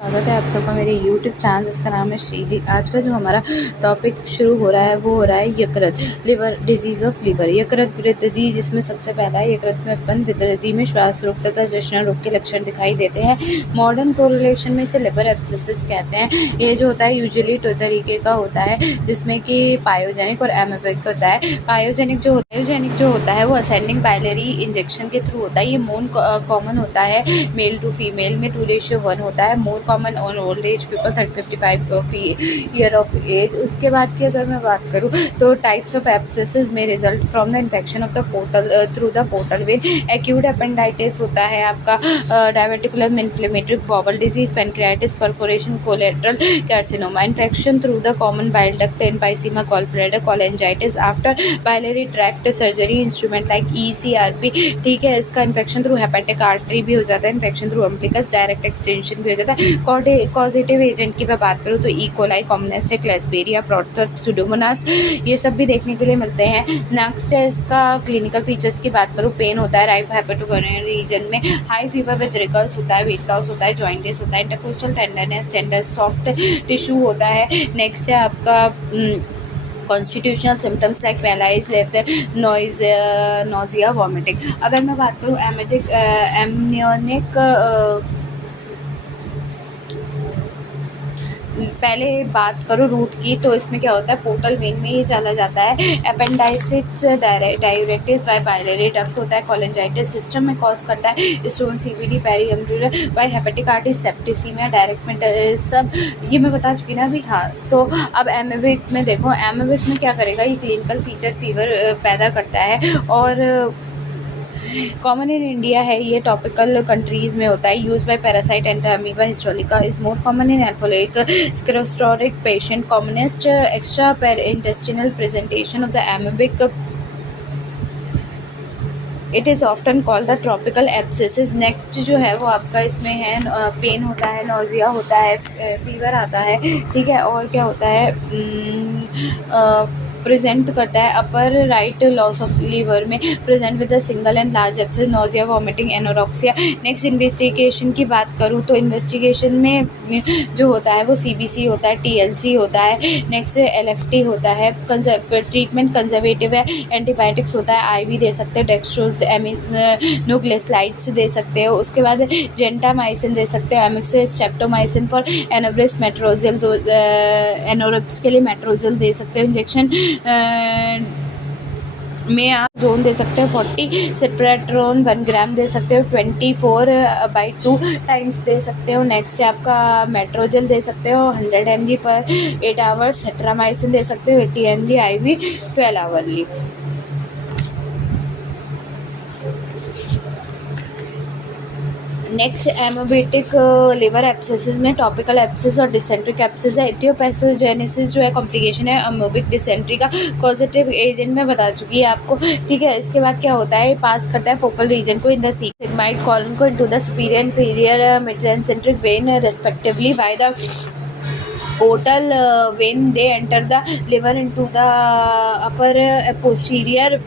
स्वागत है आप सबका मेरे YouTube चैनल जिसका नाम है श्री जी। आज का जो हमारा टॉपिक शुरू हो रहा है वो हो रहा है यकृत, लिवर डिजीज़ ऑफ लिवर। यकृत वृद्धि, जिसमें सबसे पहला है यकृत में उत्पन्न वृद्धि में श्वास रोग तथा जश्न रोग के लक्षण दिखाई देते हैं। मॉडर्न कोरिलेशन में इसे लिवर एब्सेसिस कहते हैं। ये जो होता है यूजुअली दो तरीके का होता है, जिसमें कि पायोजेनिक और एमेबिक होता है। पायोजेनिक जो होता है वो असेंडिंग बाइलरी इंजेक्शन के थ्रू होता है। ये मोर कॉमन होता है मेल टू फीमेल में 2:1 होता है। More common on old age people 35 year of age. उसके बाद की अगर मैं बात करूँ तो टाइप्स ऑफ एब्सेसिस में result from the infection of the portal through the portal vein. Acute appendicitis होता है आपका, diverticulum inflammatory bowel disease, pancreatitis, perforation, colorectal carcinoma, infection through the common bile duct, emphysema, gallbladder, cholangitis after biliary tract surgery, instrument like ECRP। ठीक है, इसका infection through hepatic artery भी हो जाता है, infection through umbilicus, direct extension भी हो जाता है। कॉजेटिव एजेंट की मैं बात करूँ तो इकोलाई, कॉमनेस्ट, क्लेस्बेरिया, प्रोटोट, सुडोमोनास, ये सब भी देखने के लिए मिलते हैं। नेक्स्ट है इसका क्लिनिकल फीचर्स की बात करूँ, पेन होता है राइट हेपेटोगोनल रीजन में, हाई फीवर विद रिकर्स होता है, वेट लॉस होता है, जॉइंटिस होता है, intercostal tenderness, tender soft tissue होता है। नेक्स्ट है आपका constitutional symptoms like paralyse, nausea, vomiting. अगर मैं बात करूँ एमनियोनिक, पहले बात करूँ रूट की, तो इसमें क्या होता है पोर्टल वेन में ये चला जाता है। Appendicitis direct is by biliary duct होता है। कोलेंजाइटिस सिस्टम में कॉज करता है। Stone, CVD, periampullary by hepatic artery, septicaemia, direct में सब ये मैं बता चुकी ना अभी। हाँ, तो अब एमेबिक में देखो, एमेबिक में क्या करेगा, ये क्लिनिकल फीचर फीवर पैदा करता है और कॉमन इन इंडिया है। ये टॉपिकल कंट्रीज में होता है। Use by parasite and amoeba Historica, is more common in alcoholic sclerotic patient. Commonest extra intestinal presentation of the amoebic, it is often called the tropical abscesses. Next जो है वो आपका इसमें है पेन होता है, नोजिया होता है, फीवर आता है। ठीक है, और क्या होता है, प्रेजेंट करता है upper right lobe of liver में, present with a single and large abscess, nausea, vomiting, anorexia. Next investigation की बात करूँ तो इन्वेस्टिगेशन में जो होता है वो CBC होता है, TLC होता है, नेक्स्ट LFT होता है। ट्रीटमेंट कंजर्वेटिव है, एंटीबायोटिक्स होता है, IV दे सकते हैं, डेक्सट्रोज, एमिनोग्लिसराइड्स दे सकते हो। उसके बाद जेंटामाइसिन दे सकते हो, एमिक्स, स्ट्रेप्टोमाइसिन फॉर एनोब्रेस, मेट्रोजिल, एनोरेक्स के लिए मेट्रोजिल दे सकते हो। इंजेक्शन में आप जोन दे सकते हो 40, सिट्रेट्रोन 1 ग्राम दे सकते हो, 24/2 टाइम्स दे सकते हो। नेक्स्ट है आपका मेट्रोजिल दे सकते हो 100 mg पर 8 आवर्स, सेट्रामाइसिन दे सकते हो 80 mg IV 12 hourly. Next amoebic liver abscesses में टॉपिकल एब्सेस और डिसेंट्रिक एब्सेस है। इथियोपैथोजेनेसिस जो है कॉम्प्लिकेशन है अमोबिक डिसेंट्री का। पॉजिटिव एजेंट मैं बता चुकी है आपको। ठीक है, इसके बाद क्या होता है, पास करता है फोकल रीजन को इन द सिग्माइड कॉलन को into the superior inferior mesenteric vein respectively by the portal vein they enter the liver into the upper posterior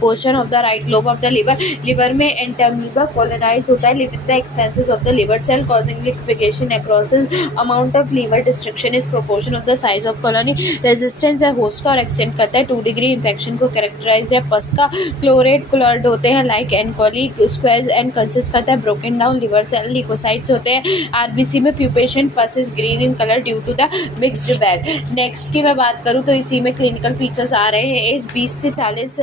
portion of the right lobe of the liver में Entamoeba colonise होता है with the expenses of the liver cell causing liquefaction necrosis. Amount of liver destruction is proportion of the size of colony. Resistance है host का और extend करता है 2 degree. Infection को characterise है पस का। क्लोरेट क्लोराइड होते हैं लाइक एनकोली स्क्वेज एंड कंसिस्ट करता है broken down liver cell. Leucocytes होते हैं। RBC में few patient pus is green in colour due to the mixed bag. Next की मैं बात करूँ तो इसी में क्लिनिकल फीचर्स आ रहे हैं। एज 20 से 40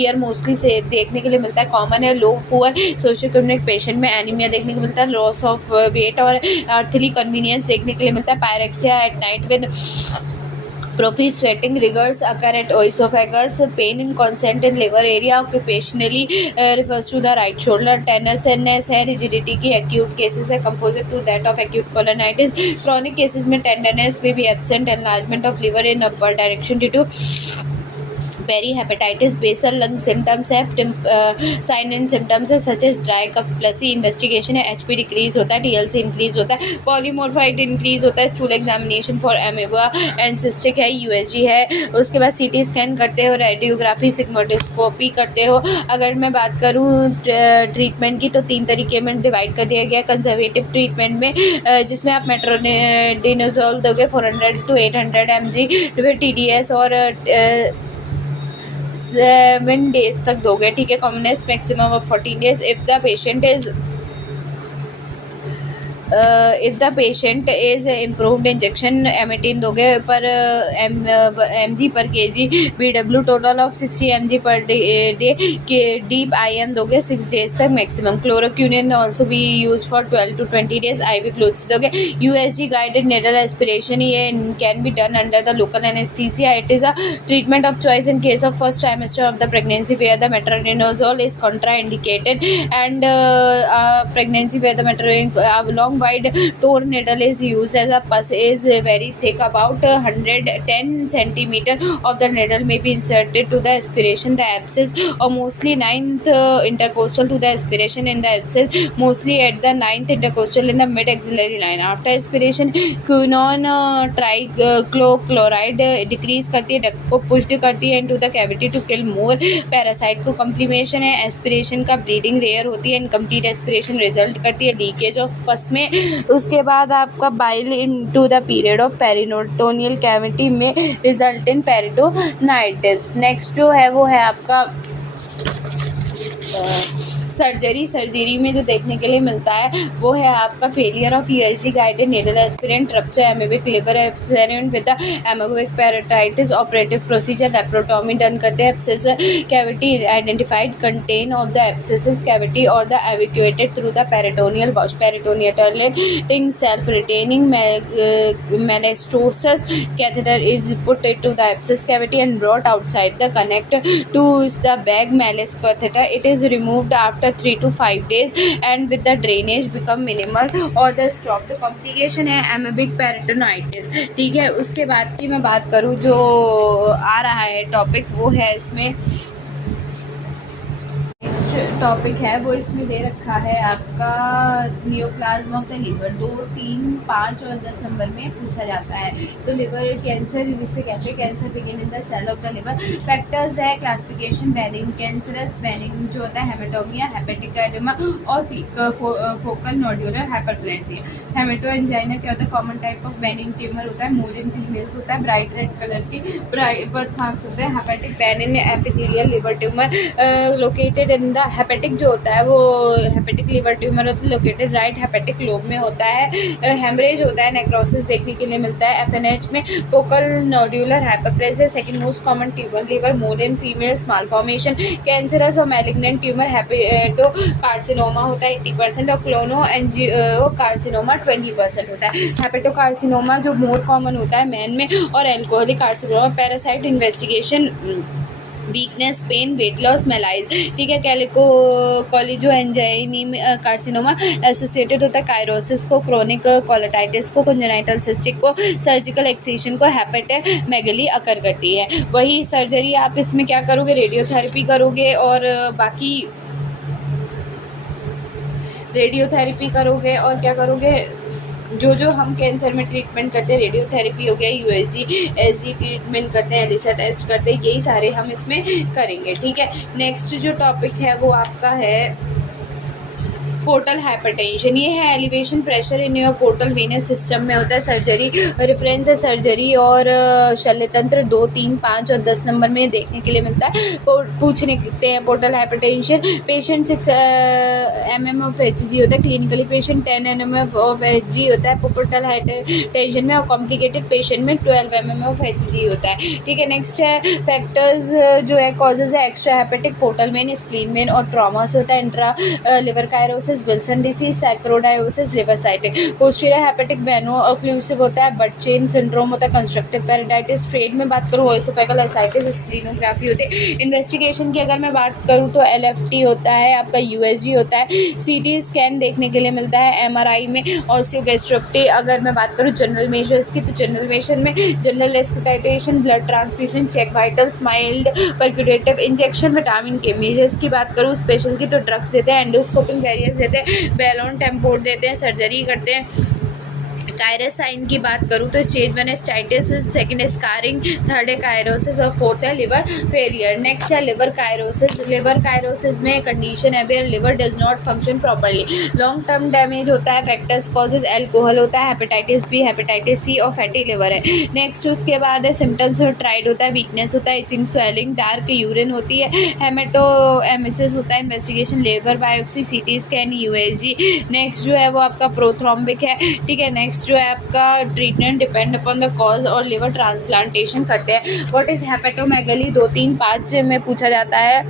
ईयर मोस्टली से देखने के लिए मिलता है। कॉमन है लो पुअर सोशियोइकोनॉमिक पेशेंट में एनीमिया देखने को मिलता है। लॉस ऑफ वेट और अर्थली कन्वीनियंस देखने के लिए मिलता है। Pyrexia at night with profuse sweating, rigors occur at esophagus. Pain inconstant in liver area. Occupationally refers to the right shoulder. Tenderness है, rigidity की acute cases है, composite to that of acute colonitis. Chronic cases में tenderness may be absent, enlargement of liver in upward direction due to peri hepatitis basal lung symptoms है, sign and symptoms है such as dry cough pleurisy, investigation है, HP decrease होता है, TLC increase होता है, पॉलीमोर्फाइड increase होता है, stool examination for amoeba and cystic है, यूएसजी है। उसके बाद सीटी स्कैन करते हो, रेडियोग्राफी सिग्मोडोस्कोपी करते हो। अगर मैं बात करूँ ट्रीटमेंट की तो 3 तरीके में डिवाइड कर दिया गया। कंजर्वेटिव ट्रीटमेंट में जिसमें आप मेट्रोनिडाजोल दोगे 400 to 800 mg TDS और 7 days तक दोगे, ठीक है। Commonness maximum of 14 days। If the patient is improved injection emetine दोगे पर mg per kg, BW total of 60 mg per day के डीप IM दोगे 6 days तक maximum. Chloroquine also be use for 12 to 20 days। IV fluids दोगे। USG guided needle aspiration, ये can be done under the local anaesthesia. It is a treatment of choice in case of first trimester of the pregnancy where the metronidazole is contraindicated and pregnancy where the long wide Tor needle is used as a pus is very thick, about 110 centimeter of the needle may be inserted to the aspiration the abscess or mostly 9th intercostal to the aspiration in the abscess, mostly at the 9th intercostal in the mid axillary line. After aspiration quinone trichloride decrease करती है, duck को pushed करती है into the cavity to kill more parasite को कम्प्लीमेशन है। Aspiration का bleeding rare होती है। इनकम्प्लीट एस्पिरेशन रिजल्ट करती है लीकेज ऑफ पस में। उसके बाद आपका bile into the period of peritoneal cavity में रिजल्ट इन पेरिटोनाइटिस। नेक्स्ट जो है वो है आपका सर्जरी में जो देखने के लिए मिलता है वो है आपका failure of USG guided needle aspiration, rupture amoebic liver aspirant with amoebic peritonitis. Operative procedure laparotomy done करते हैं। Abscess cavity identified content of the abscess cavity और the evacuated through the peritoneal wash. Peritoneal self retaining Malecot's catheter is put to the abscess cavity and brought outside the connect to the bag Malecot's catheter. It is removed after 3 to 5 days and with the drainage become minimal और the stopped complication है amoebic peritonitis, ठीक है। उसके बाद की मैं बात करूँ जो आ रहा है टॉपिक वो है इसमें टॉपिक है वो इसमें दे रखा है आपका नियोप्लाज्म ऑफ द लिवर। 2, 3, 5 और 10 नंबर में पूछा जाता है। तो लिवर कैंसर जिससे कहते हैं cancer begin in the cell of the liver. Factors है क्लासिफिकेशन बेनिंग कैंसरस, बेनिंग जो होता है हेमेटोमिया, हेपेटिक एडिमा और फोकल नोड्यूलर हाइपरप्लेसिया। हेमेटोएंजाइना क्या होता है common type of benign tumour होता है, मोर इन फीमेल्स होता है, ब्राइट रेड कलर की बर्थ मार्क्स होते हैं। Hepatic benign epithelial liver tumour located in the hepatic जो होता है वो हेपेटिक लिवर ट्यूमर होता है लोकेटेड राइट हेपेटिक लोब में होता है। हेमरेज होता है, नेक्रोसिस देखने के लिए मिलता है। एफएनएच में focal nodular hyperplasia second most common tumour liver, mole in females, malformation, cancerous और मैलिग्नेंट ट्यूमर हेपेटो कार्सिनोमा होता है 80% और क्लोनो एंजियो कार्सिनोमा 20% होता है। हेपेटो कार्सिनोमा जो मोर कॉमन होता है मैन में और alcoholic carcinoma. Parasite investigation weakness, pain, weight loss, malaise, ठीक है। Cholangiocarcinoma associated होता है कायरोसिस को, क्रोनिक कोलेटाइटिस को, कंजेनाइटल सिस्टिक को, सर्जिकल एक्सीशन को, हेपेटोमेगली अकर करती है। वही सर्जरी आप इसमें क्या करोगे रेडियोथेरेपी करोगे और बाकी रेडियोथेरेपी करोगे और क्या करोगे जो हम कैंसर में ट्रीटमेंट करते हैं रेडियोथेरेपी हो गया, यूएसजी ट्रीटमेंट करते हैं, एलिसा टेस्ट करते हैं, यही सारे हम इसमें करेंगे, ठीक है। नेक्स्ट जो टॉपिक है वो आपका है पोर्टल हाइपरटेंशन। ये है elevation pressure in your portal venous system में होता है। सर्जरी रेफरेंस है सर्जरी और शल्य तंत्र 2, 3, 5 और 10 नंबर में देखने के लिए मिलता है। पूछने सकते हैं portal hypertension. Patient 6 mm of HG होता है clinically, patient 10 mm of HG होता है पोर्टल हाइपरटेंशन में और कॉम्प्लिकेटेड पेशेंट में 12 mm ऑफ HG होता है, ठीक है। नेक्स्ट है फैक्टर्स जो है कॉजेज है extra hepatic portal vein, spleen vein और ट्रॉमास होता है। Intra liver cirrhosis cytosis, Wilson disease, sarcoidosis, liver cystic. Posterior hepatic veno occlusive होता है, बट चेन सिंड्रोम होता है, कंस्ट्रक्टिव पेरिडाइटिस। ट्रेड में बात करूँ ओएसोफेगल एसाइटिस, स्प्लीनोग्राफी होती है। इन्वेस्टिगेशन की अगर मैं बात करूँ तो एलएफटी होता है, आपका यूएसजी होता है, सीटी स्कैन देखने के लिए मिलता है, एमआरआई में ऑस्टियोगैस्ट्रोक्टी। अगर मैं बात करूँ जनरल मेजर्स की, तो जनरल मेजर में general respiration, blood transfusion, check vitals, mild purgative injection. Vitamin K measures की बात करूँ स्पेशल की, तो ड्रग्स देते हैं, एंडोस्कोपिंग वेरियंस देते हैं, बैलोन टेम्पोर्ट देते हैं, सर्जरी करते हैं। कायरस साइन की बात करूँ तो स्टेज 1 है स्टाइटिस, सेकंड है स्कारिंग, थर्ड है कायरोसिस और फोर्थ है लिवर फेलियर। नेक्स्ट है लिवर कायरोसिस। लिवर कायरोसिस में कंडीशन है where liver does not function properly, long term damage होता है, फैक्टर्स कॉजेज अल्कोहल होता है, हेपेटाइटिस बी, हेपेटाइटिस सी और फैटी लिवर है। नेक्स्ट उसके बाद है सिम्टम्स में ट्राइड होता है, वीकनेस होता है, इचिंग, स्वेलिंग, डार्क यूरिन होती है, हेमेटोएमिसिस होता है, investigation labour biopsy, CT scan, USG. Next जो है वो आपका प्रोथ्रोम्बिक है, ठीक है। नेक्स्ट जो है आपका treatment depend upon the cause और लिवर ट्रांसप्लांटेशन करते हैं। व्हाट इज हेपेटोमेगली 2, 3, 5 में पूछा जाता है।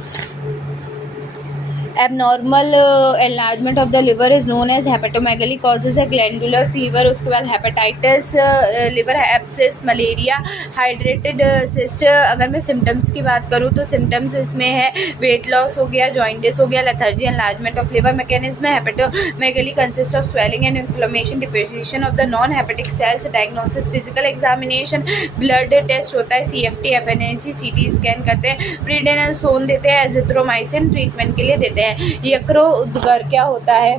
Abnormal enlargement of the liver is known as hepatomegaly, causes है ग्लैंडुलर फीवर, उसके बाद हेपेटाइटिस, लिवर एब्सिस, मलेरिया, हाइड्रेटेड सिस्ट। अगर मैं सिम्टम्स की बात करूँ तो सिम्टम्स इसमें है वेट लॉस हो गया, जॉइंटिस हो गया, lethargy, enlargement of liver. Mechanism है hepatomegaly consist of swelling and inflammation, deposition of the non hepatic cells. Diagnosis physical examination, blood test होता है, सीएफटी, एफएनएसी, सीटी स्कैन करते हैं, प्रीडेनिसोन देते हैं, एजिथ्रोमाइसिन ट्रीटमेंट के लिए देते हैं। यकृत क्या होता है?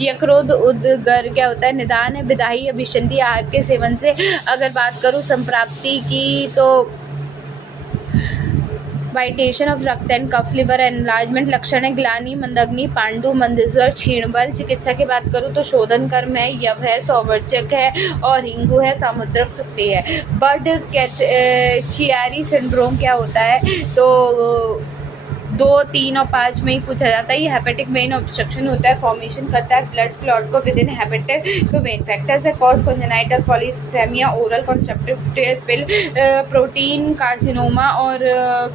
यकृत उद्गर क्या होता है? निदान है विदाई अभिसंधि आहार के सेवन से। अगर बात करूं संप्राप्ति की तो वाइटेशन ऑफ रक्त एंड कफ, लिवर एनलार्जमेंट। लक्षण है ग्लानि, मंदग्नि, पांडु, मंदस्वर, क्षीण बल। चिकित्सा की बात करूँ तो शोधन कर्म है, यव है, सौवर्चक है और हिंगू है, सामुद्रिक शक्ति है। बर्ड चियारी सिंड्रोम क्या होता है? तो 2, 3 और 5 में ही पूछा जाता है। ये हेपेटिक वेन ऑब्स्ट्रक्शन होता है, फॉर्मेशन करता है ब्लड क्लॉट को with in hepatic when. Factors है कॉज कोंजेनाइटल पॉलीसिथेमिया, ओरल कंस्ट्रक्टिव पिल, प्रोटीन कार्सिनोमा और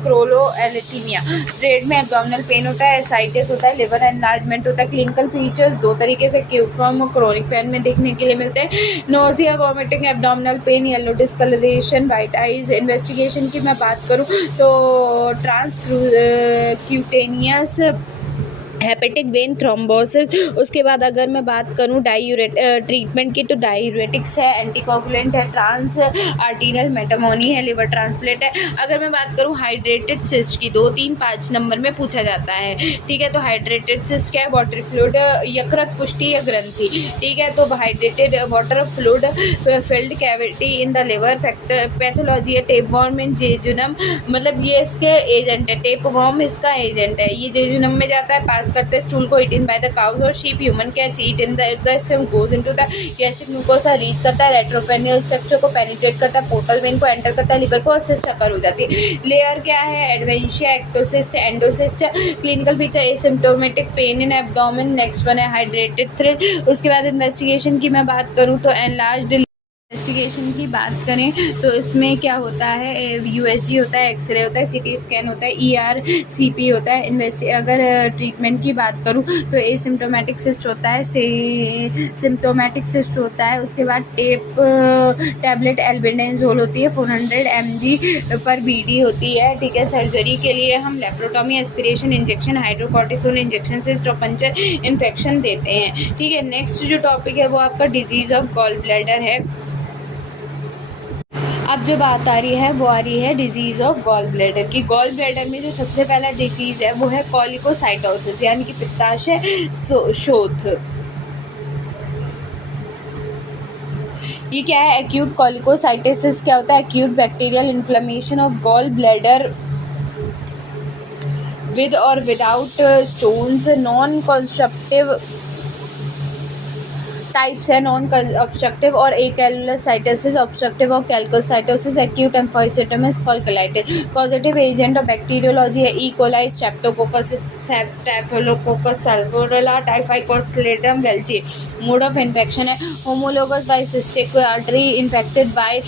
क्रोलोएलिथीमिया। ट्रेड में एब्डोमिनल पेन होता है, एसाइटिस होता है, लिवर एनलार्जमेंट होता है। क्लिनिकल फीचर्स 2 तरीके से एक्यूट फॉर्म और क्रोनिक पेन में देखने के लिए मिलते हैं। Nausea, vomiting, abdominal pain, yellow discolouration, white eyes. Investigation की मैं बात करूँ तो क्यूटेनियस हेपेटिक वेन थ्रोम्बोसिस। उसके बाद अगर मैं बात करूं ट्रीटमेंट की तो डायूरेटिक्स है, एंटीकोगुलेंट है, ट्रांस आर्टीरियल मेटामोनी है, लिवर ट्रांसप्लांट है। अगर मैं बात करूं हाइड्रेटेड सिस्ट की 2, 3, 5 नंबर में पूछा जाता है, ठीक है। तो हाइड्रेटेड सिस्ट क्या है? वाटर फ्लूइड, यकृत पुष्टि या ग्रंथि, ठीक है। तो hydrated water fluid filled cavity in the liver. Factor pathology है टेपवर्म इन जेजुनम, मतलब ये इसके एजेंट है, टेपवर्म इसका एजेंट है। ये जेजुनम में जाता है, पास करते हैं स्टूल को, ईटन बाय द काउज और sheep. Human cats eat in the stomach, goes into the gastric mucosa, reach करता है रेट्रोपेनियल स्ट्रक्चर को, पेनिट्रेट करता है पोर्टल वेन को, एंटर करता है लिवर को और सिस्ट अकर हो जाती है। लेयर क्या है? Adventitia, ectocyst, endocyst. Clinical feature asymptomatic pain in abdomen. Next one है हाइड्रेटेड थ्रिल। उसके बाद इन्वेस्टिगेशन की मैं बात करूँ तो एनलार्ज्ड इन्वेस्टिगेशन की बात करें तो इसमें क्या होता है? यूएसजी होता है, एक्सरे होता है, सीटी स्कैन होता है, ईआरसीपी होता है। अगर ट्रीटमेंट की बात करूं तो एसिम्प्टोमेटिक सिस्ट होता है, सिम्प्टोमेटिक सिस्ट होता है। उसके बाद टैबलेट एल्बेंडाजोल होती है, 400 mg पर बीडी होती है, ठीक है। सर्जरी के लिए हम laparotomy, aspiration, injection, hydrocortisone injection, cyst और पंचर इन्फेक्शन देते हैं, ठीक है। नेक्स्ट जो टॉपिक है वो आपका डिजीज़ ऑफ गॉल ब्लैडर है। अब जो बात आ रही है वो आ रही है डिजीज़ ऑफ गॉल ब्लैडर की। गॉल ब्लैडर में जो सबसे पहला डिजीज़ है वो है कॉलिकोसाइटोसिस, यानी कि पित्ताशय शोथ। ये क्या है? एक्यूट कॉलिकोसाइटिस क्या होता है? Acute bacterial inflammation of gall bladder with और without stones, non obstructive Types है non-obstructive or acalculous cytosis, obstructive or calculous cytosis, acute emphysema is called colitis. Causative agent of bacteriology है E. coli, Streptococcus, Staphylococcus, Salmonella, Typhus, Clostridium velchi. Mode of infection है homologous by cystic artery infected by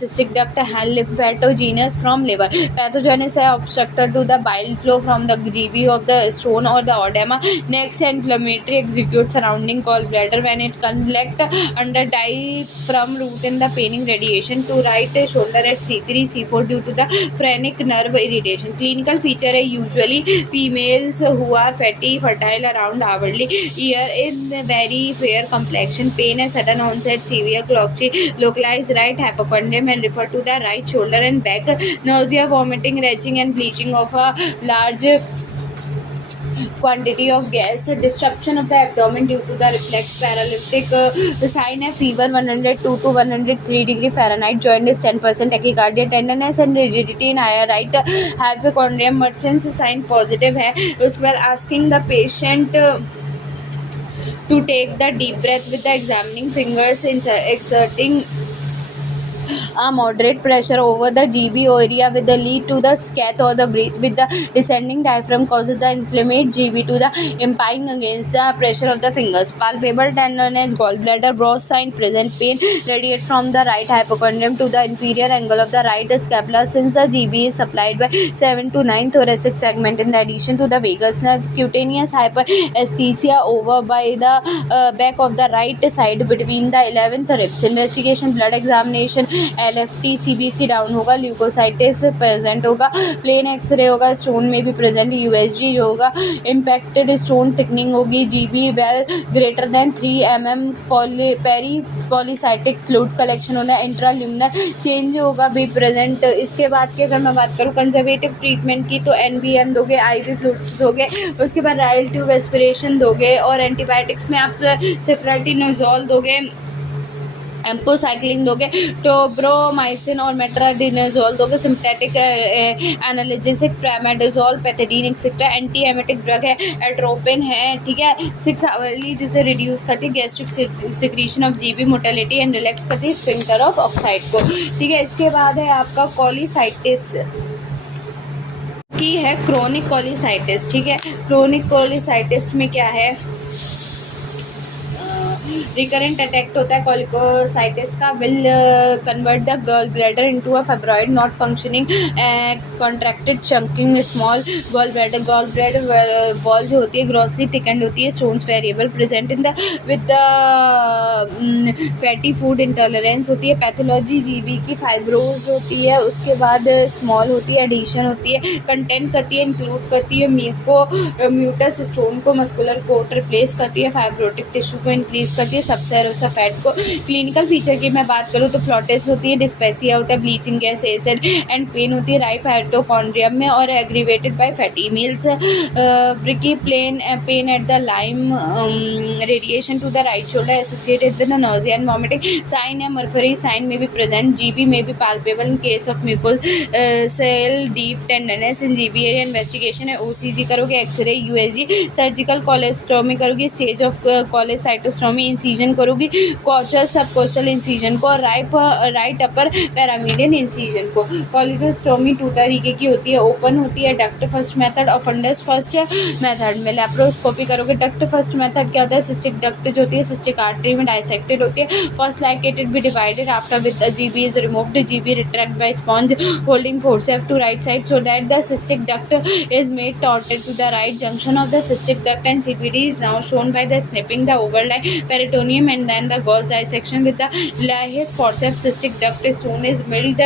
cystic duct, lymphogenous from liver. Pathogenesis है obstructor to the bile flow from the GV of the stone or the oedema. Next, inflammatory execute surrounding gallbladder when it collect under diaphragm root in the paining radiation to right shoulder at C3 C4 due to the phrenic nerve irritation. Clinical feature है usually females who are fatty, fertile around hourly year in very fair complexion. Pain है sudden onset, severe localized right hypochondrium and refer to the right shoulder and back. Nausea, vomiting, retching and bleaching of a large quantity of gas. Disruption of the abdomen due to the reflex paralytic sign है fever 102 to 103 degree Fahrenheit, jaundice 10%, tachycardia, tenderness and rigidity in higher right hypochondrium. Merchant's sign positive है. उसके बाद asking the patient to take the deep breath with the examining fingers, exerting a moderate pressure over the GB area with the lead to the scath or the breath with the descending diaphragm causes the inflamed GB to the impinging against the pressure of the fingers. Palpable tenderness, gallbladder, broad sign, present pain radiate from the right hypochondrium to the inferior angle of the right scapula since the GB is supplied by 7 to 9 thoracic segment. In addition to the vagus nerve, cutaneous hyperesthesia over by the back of the right side between the 11th ribs. Investigation, blood examination, LFT CBC done होगा, leucocytosis present होगा, plain X-ray होगा, stone में भी present USG जो होगा, impacted stone thickening होगी, GB wall greater than 3 mm, peri cholecystic fluid collection होना, intraluminal change होगा भी प्रेजेंट. इसके बाद की अगर मैं बात करूँ कंजर्वेटिव ट्रीटमेंट की तो NBM दोगे, IV फ्लूइड्स दोगे, उसके बाद राइल ट्यूब एस्पिरेशन दोगे और एंटीबायोटिक्स में आप सेफ्राटिनोजोल दोगे, एम्पोसाइक्लिन दोगे, टोब्रोमाइसिन और मेट्राडिनोजोल दोगे, synthetic analgesic tramadol, pethidine etcetera. Anti emetic drug है, एट्रोपिन है, ठीक है. 6 आवर्ली जिसे रिड्यूस करती है gastric secretion of GB motility and relax करती है स्फिंक्टर ऑफ ऑक्साइड को, ठीक है. इसके बाद है आपका कोलिसाइटिस की है क्रोनिक कोलिसाइटिस, ठीक है. क्रोनिक कोलिसाइटिस में क्या है, रिकरेंट अटैक होता है कोलिकोसाइटिस का, will convert the gall bladder into a fibroid not functioning, contracted chunking small gall bladder wall जो होती है ग्रॉसली थिकन्ड होती है, stones variable present in the with the fatty food intolerance होती है. पैथोलॉजी जीबी की फाइब्रोज होती है, उसके बाद स्मॉल होती है, एडिशन होती है, कंटेंट करती है, इंक्लूड करती है म्यूटस स्टोन को, मस्कुलर कोट रिप्लेस करती है, फाइब्रोटिक टिश्यू को इंक्रीज करती है, सबसेरोसा फैट को. क्लिनिकल फीचर की मैं बात करूँ तो फ्लॉटिस होती है, डिस्पेसिया होता है, belching gas, acid and pain होती है राइट हाइपोकॉन्ड्रियम में और एग्रीवेटेड बाय फैटी मील्स. ब्रिकी plain pain at the lime, radiation to the right shoulder associated with the nausea and vomiting. Sign या मर्फरी साइन में भी प्रेजेंट, जीबी में भी palpable in case of mucocele, deep tenderness in GB area. Investigation है OCG करोगे, X-ray, USG, surgical cholecystostomy करोगी, stage of cholecystostomy, incision करोगी, कॉचस सब कोस्टल इंसीजन को, राइट अपर पैरामीडियन इंसीजन को. कोलिटोस्टोमी 2 तरीके की होती है, ओपन होती है डक्ट फर्स्ट मेथड और फंडस फर्स्ट मेथड में. लैप्रोस्कोपी करोगे, डक्ट फर्स्ट मेथड क्या होता है, सिस्टिक डक्ट जो होती है सिस्टिक आर्टरी में डाइसेक्टेड होती है, first ligated be divided after with the GB is removed, GB retract by sponge holding forceps to right side so that the cystic duct is made torted to the right junction of the cystic duct and CPD is now shown by the snipping the overlying peritoneum and then the gauze dissection with the Lias forceps. Cystic duct stone is milled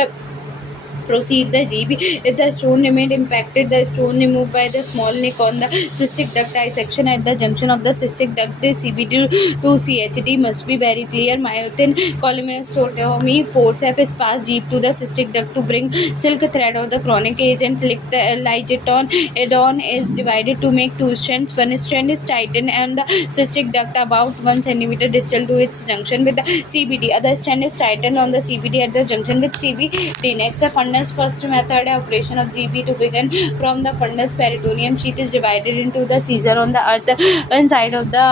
proceed the GB. If the stone remained impacted, the stone removed by the small neck on the cystic duct dissection at the junction of the cystic duct CBD to CHD must be very clear. Myothin columnostomy forceps is passed deep to the cystic duct to bring silk thread of the chronic agent. Ligeton add-on is divided to make 2 strands. One strand is tightened and the cystic duct about 1 centimeter distal to its junction with the CBD. Other strand is tightened on the CBD at the junction with CBD. Next, the fundus first method operation of GB to begin from the fundus peritoneum sheath is divided into the seizure on the earth inside of the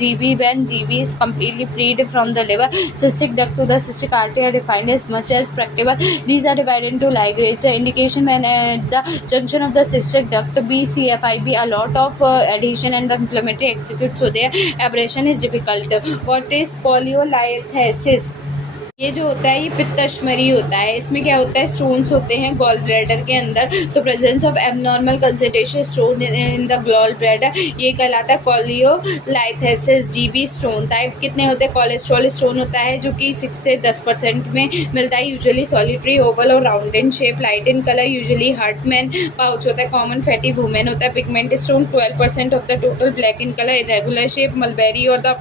GB. When GB is completely freed from the liver, cystic duct to the cystic artery are defined as much as practicable. These are divided into ligature indication when at the junction of the cystic duct BCFIB a lot of adhesion and the inflammatory execute, so their abrasion is difficult. What is cholelithiasis? ये जो होता है ये पित्तश्मरी होता है। इसमें क्या होता है, स्टोन्स होते हैं गॉल ब्लैडर के अंदर, तो presence of abnormal concentration stone in the gall bladder, ये कहलाता है कोलियोलाइथेसिस। जीबी स्टोन टाइप कितने होते हैं, कोलेस्ट्रॉल स्टोन होता है जो कि 6 से 10% में मिलता है, यूजुअली सॉलिटरी ओवल और round in shape, light in colour, usually Hartmann pouch होता है, कॉमन फैटी वुमेन होता है। Pigment stone 12% of the total, black in colour, irregular shape, mulberry और द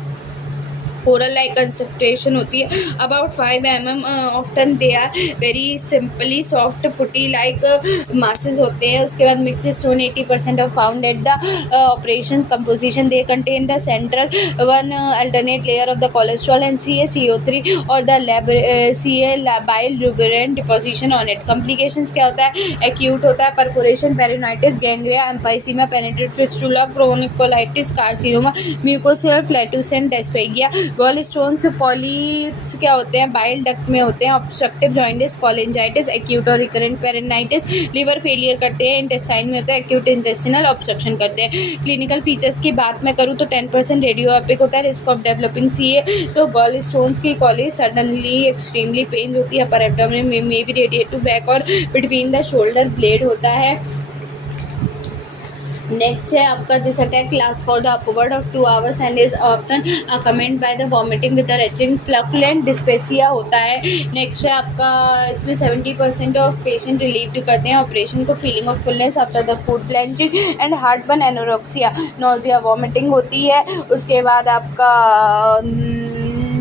कोरल लाइक कंसंट्रेशन होती है about 5 mm। Often they are very simply soft putty like masses होते हैं। उसके बाद mix stone 80% of found at the operation composition, they contain the central one alternate layer of the cholesterol and CaCO3 और the Ca bilirubinate deposition on it. Complications क्या होता है, acute होता है perforation, peritonitis, gangrene, emphysema, penetrate fistula, chronic colitis, carcinoma, mucocele flatulent dysphagia. Gall stones polyps क्या होते हैं, bile duct में होते हैं। ऑब्स्ट्रक्टिव जॉइंटिस, कोलिंजाइटिस, एक्यूट और रिकरेंट पेरिनाइटिस, लिवर फेलियर करते हैं, इंटेस्टाइन में होता है, एक्यूट इंटेस्टिनल ऑब्स्ट्रक्शन करते हैं। क्लिनिकल फीचर्स की बात मैं करूँ तो 10% रेडियोएपिक होता है, रिस्क ऑफ डेवलपिंग CA। तो गॉल स्टोन्स की कॉली सडनली एक्सट्रीमली पेन होती है, अपर एब्डोमेन में भी रेडिएट टू बैक और बिटवीन द शोल्डर ब्लेड होता है। नेक्स्ट है आपका this attack last for the upward of 2 hours and is often accompanied by the vomiting with the retching, flatulent dyspepsia होता है। नेक्स्ट है आपका इसमें 70% ऑफ पेशेंट रिलीव करते हैं ऑपरेशन को, feeling of fullness after the food belching and heart burn, anorexia, nausea, vomiting होती है। उसके बाद आपका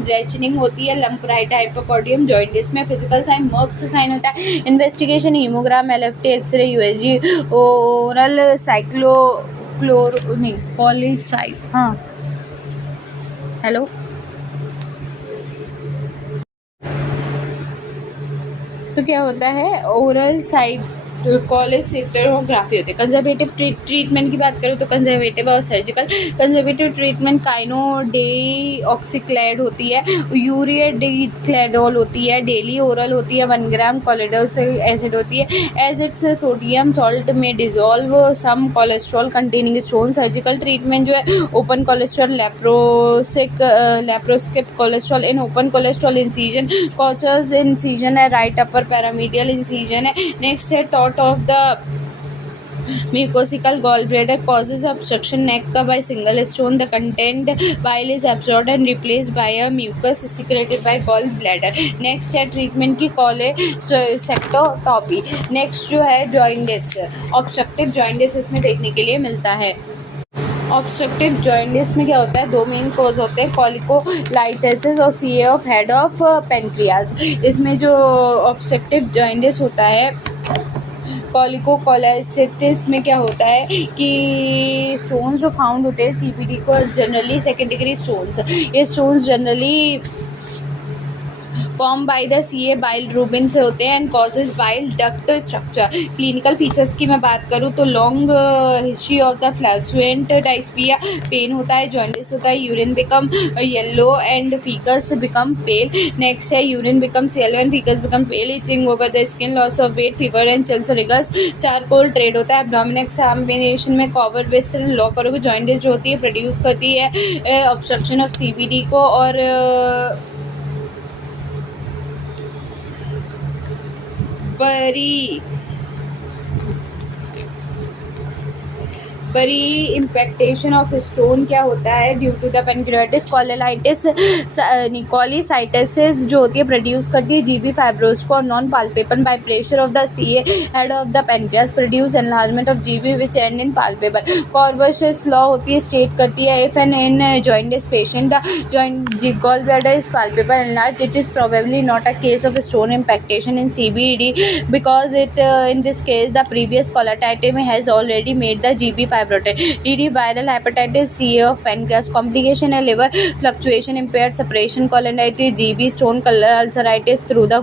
रेचनिंग होती है, लंपराइट, हाइपोकॉर्डियम, जॉइंटिस में फिजिकल साइन मर्क्स साइन होता है। Investigation haemogram, LFT, X-ray, USG, oral साइक्लोक्लोर नहीं पॉलीसाइड, हाँ हेलो, तो क्या होता है ओरल साइड कोलेसिटोग्राफी होती है। कंजर्वेटिव ट्रीटमेंट की बात करूँ तो कंजर्वेटिव और सर्जिकल। कंजर्वेटिव ट्रीटमेंट काइनोडेऑक्सीक्लेड होती है, यूरियाडिक्लेडोल होती है, डेली ओरल होती है, 1 ग्राम कोलिडोसिल एसिड होती है, एज इट्स सोडियम सॉल्ट में dissolve some cholesterol containing stone. Surgical treatment जो है open cholesterol, laparoscopic cholesterol in open cholesterol incision, Kocher's incision है, राइट अपर पैरामीडियल इंसीजन है। नेक्स्ट है of the mucosical gallbladder causes obstruction neck by single stone, the contained bile is absorbed and replaced by a mucus secreted by gallbladder। Next है treatment की कोलेसेक्टोटॉपी। Next जो है jaundice, obstructive jaundice इसमें देखने के लिए मिलता है। ऑब्स्ट्रक्टिव जॉइंटिस में क्या होता है, 2 मेन कोज होते हैं, कॉलिकोलाइथेसिस और CA of head of pancreas. इसमें जो ऑब्स्ट्रक्टिव जॉइंटिस होता है कॉलिकोलाइसिस में क्या होता है कि स्टोन्स जो फाउंड होते हैं CPD को जनरली सेकेंड डिग्री स्टोन्स, ये stones generally form by the CA bilirubin से होते हैं and causes bile duct structure. Clinical features की मैं बात करूँ तो long history of the flatulent dyspepsia, pain होता है, जॉइंटिस होता है, urine become yellow and faeces become pale. Next है urine becomes yellow and faeces become pale, itching over the skin, loss of weight, fever and chills riggers, charcoal trade होता है। Abdominal examination में cover base law करोगे, jaundice जो होती है produce करती है ऑब्स्ट्रक्शन ऑफ CPD को और बरी इम्पैक्टेशन ऑफ स्टोन क्या होता है due to the pancreatitis, cholelithiasis, cholecystitis जो होती है प्रोड्यूस करती है GB फाइब्रोस को, non palpable by pressure of the CA head of the pancreas produce enlargement of GB which and in palpable. Courvoisier's law होती है स्टेट करती है if an in jaundice patient the gall bladder is palpable enlarge, it is probably not a case of stone impaction in CBD because it in this case the previous collatype has already made the GB fibrotic, DD viral hepatitis, CA of pancreas, complication है liver fluctuation, impaired separation, cholangitis, GB, stone ulceritis through the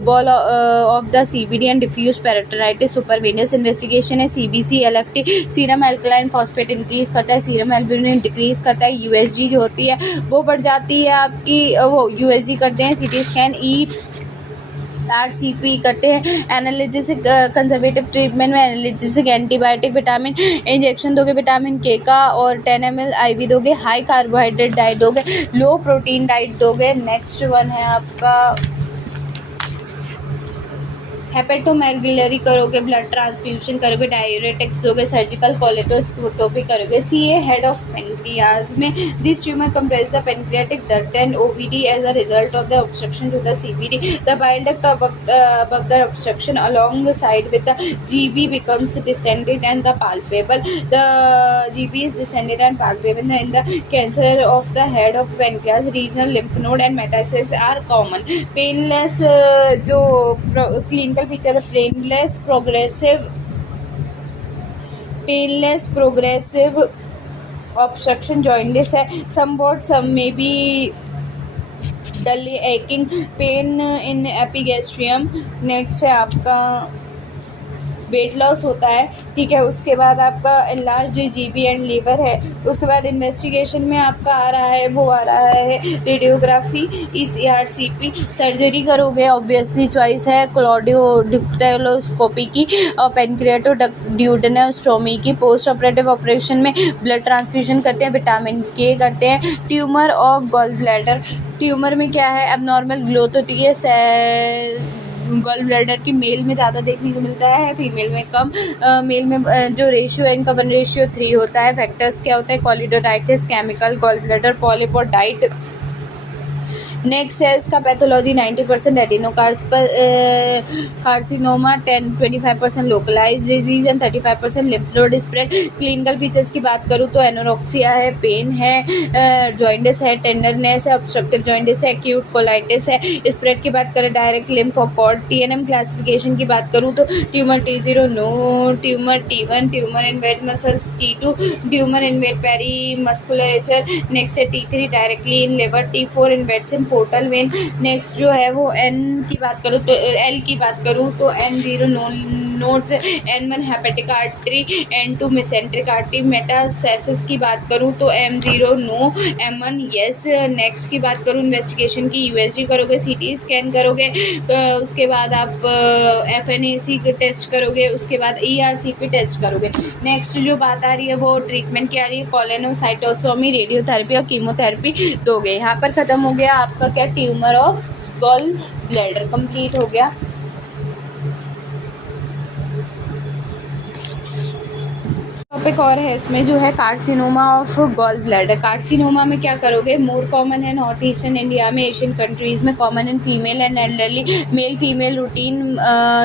ball of the CVD and diffuse peritonitis, supervenous investigation है CBC, LFT, serum alkaline phosphate increase करता है, serum albumin decrease करता है, USG जो होती है वो बढ़ जाती है आपकी, वो USG करते हैं, CT स्कैन, RCP करते हैं, एनालिसिस कंजर्वेटिव ट्रीटमेंट में एनालिसिस एंटीबायोटिक, विटामिन इंजेक्शन दोगे विटामिन के का और 10 ml IV दोगे, हाई कार्बोहाइड्रेट डाइट दोगे, लो प्रोटीन डाइट दोगे। नेक्स्ट वन है आपका हेपेटोमेगलरी करोगे, ब्लड ट्रांसफ्यूजन करोगे, डायूरेटिक्स दोगे, सर्जिकल कोलेटोस्कोपी करोगे। CA हेड ऑफ पेनक्रियाज में this tumour compress the pancreatic duct and OVD as a result of the obstruction to the CVD, the bile duct above the obstruction alongside with the GB becomes distended and the palpable, the GB is distended and palpable in the cancer of the head of pancreas, regional lymph node and metastasis are common। Painless जो clinical feature है, painless progressive obstruction jaundice है, some may be dully aching pain in epigastrium। Next है आपका weight loss होता है, ठीक है। उसके बाद आपका एनलार्ज GB एंड लीवर है। उसके बाद इन्वेस्टिगेशन में आपका आ रहा है, वो आ रहा है रेडियोग्राफी, ECRCP, सर्जरी करोगे ऑब्वियसली चॉइस है क्लॉडियोडिक्टेलोस्कोपी की और पेनक्रियाटोड्यूडेनोस्टोमी की। पोस्ट ऑपरेटिव ऑपरेशन में ब्लड ट्रांसफ्यूजन करते हैं, विटामिन K करते हैं। Tumour of gall bladder, tumour में क्या है, एबनॉर्मल ग्रोथ होती है, गॉल ब्लैडर की मेल में ज़्यादा देखने को मिलता है, फीमेल में कम। मेल में जो रेशियो है इनका 1:3 होता है। फैक्टर्स क्या होता है, कोलिडोटाइटिस, केमिकल गॉल ब्लैडर पॉलिप और डाइट। नेक्स्ट है इसका pathology, 90% adenocarcinoma, 25% localise disease and 35% lymph node spread. Clinical features की बात करूँ तो एनोरेक्सिया है, पेन है, जॉइंटिस है, टेंडरनेस है, ऑब्स्ट्रक्टिव जॉइंटिस है, एक्यूट कोलाइटिस है। स्प्रेड की बात करें direct lymph of cord. TNM classification की बात करूँ तो tumour T0 no, tumour T1 tumour invade muscles, T2 tumour invade peri musculature. Next है T3 directly in liver, T4 invades in portal vein. Next जो है वो N की बात करूँ तो L की बात करूँ तो N0 nodes, N1 hepatic artery, N2 mesenteric artery. Metastasis की बात करूँ तो M0 no, M1 yes. Next की बात करूँ इन्वेस्टिगेशन की, USG करोगे, CT स्कैन करोगे, उसके बाद आप FNAC टेस्ट करोगे, उसके बाद ERCP टेस्ट करोगे। नेक्स्ट जो बात आ रही है वो ट्रीटमेंट की आ रही है, कोलोनोसाइटोसोमी, रेडियोथेरेपी और कीमोथेरेपी दोगे। यहाँ पर ख़त्म हो गया आपका क्या, tumour of gall bladder complete हो गया। टॉपिक और है इसमें जो है carcinoma of gall bladder. Carcinoma में क्या करोगे, मोर कॉमन है नॉर्थ ईस्टर्न इंडिया में, एशियन कंट्रीज़ में, common in female and elderly, male female routine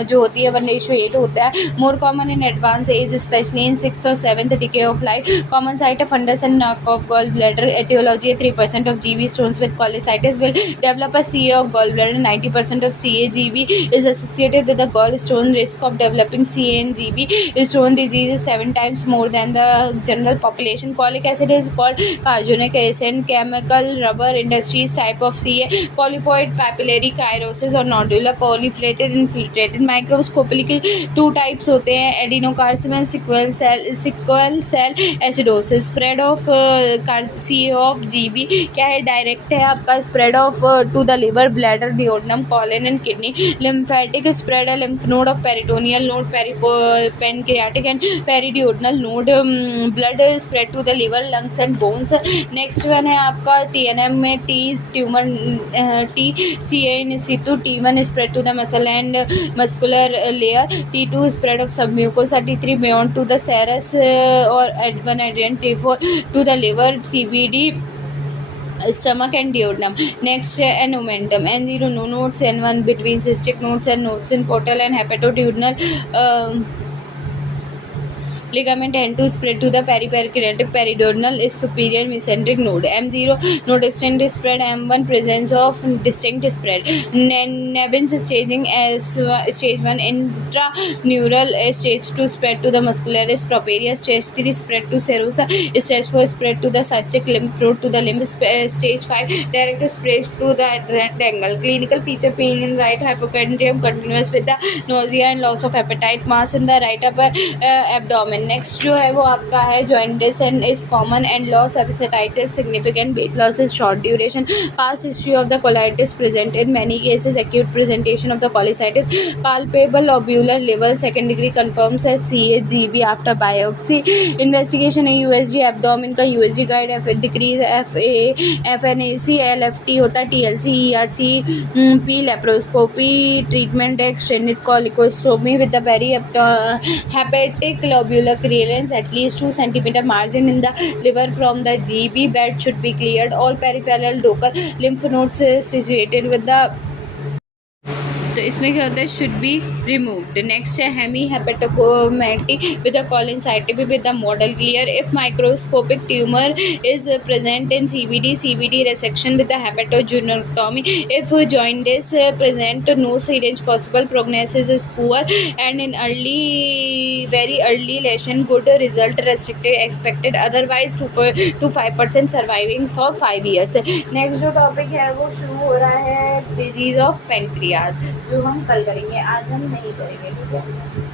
जो होती है 1:8 होता है। More common in advance age specially in 6th और 7th decade of life. Common site है fundus and neck of gall bladder. Aetiology है 3% of GB stones with cholecystitis will develop a CA of gall bladder. 90% of CA GB is associated with the gall stone. Risk of developing CA and GB stone disease is 7 times more than the general population. Cholic acid is called cargonic acid. Chemical rubber industries type of CA, polypoid papillary chirosis और nodular proliferated infiltrated। Microscopically 2 types होते हैं, adenocarcinoma and sickle cell acidosis। Spread of CA of GB क्या है, direct है आपका spread of to the liver, bladder, duodenum, colon and kidney। Lymphatic spread है lymph node of peritoneal node, pancreatic and periduodenal node। Blood spread to the liver, lungs and bones. Next one है आपका TNM में T tumour T CA in situ, T1 spread to the muscle and muscular layer, T2 spread of submucosa, T3 beyond to the serous और T1 adrenal, T4 to the liver, CVD stomach and duodenum। Next anomentum, N0 no nodes, N1 between cystic nodes and nodes in portal and hepatoduodenal ligament N2 spread to the peripancreatic periduodenal is superior mesenteric node. M0 no distinct spread. M1 presence of distinct spread. Nevin's staging as stage 1 intraneural, stage 2 spread to the muscularis properia, stage 3 spread to serosa, stage 4 spread to the cystic lymph node to the lymph, stage 5 direct spread to the rectangle. Clinical feature: pain in right hypochondrium continuous with the nausea and loss of appetite, mass in the right upper abdomen. Next जो है वो आपका है jaundice and is common and loss appetitis, significant weight loss is short duration, past history of the colitis present in many cases, acute presentation of the cholecystitis, palpable lobular liver, second degree confirms as CHGB after biopsy, investigation है USG abdomen का USG guide, decrease FNAC, LFT होता है, TLC, ERC, P laparoscopy, treatment extended cholecostomy with the hepatic lobular clearance at least 2 centimeter margin in the liver from the GB bed should be cleared. All peripheral local lymph nodes situated with the तो इसमें क्या होता है should be removed. Next है hemi hepatectomy with the cholecystitis with the model clear. If microscopic tumour is present in CVD resection with the hepatogenectomy. If jaundice present, no syringe possible, prognosis is poor and in very early lesion good result restricted expected, otherwise 2 to 5% surviving for 5 years. Next जो topic है वो शुरू हो रहा है disease of pancreas, जो हम कल करेंगे, आज हम नहीं करेंगे. ठीक है.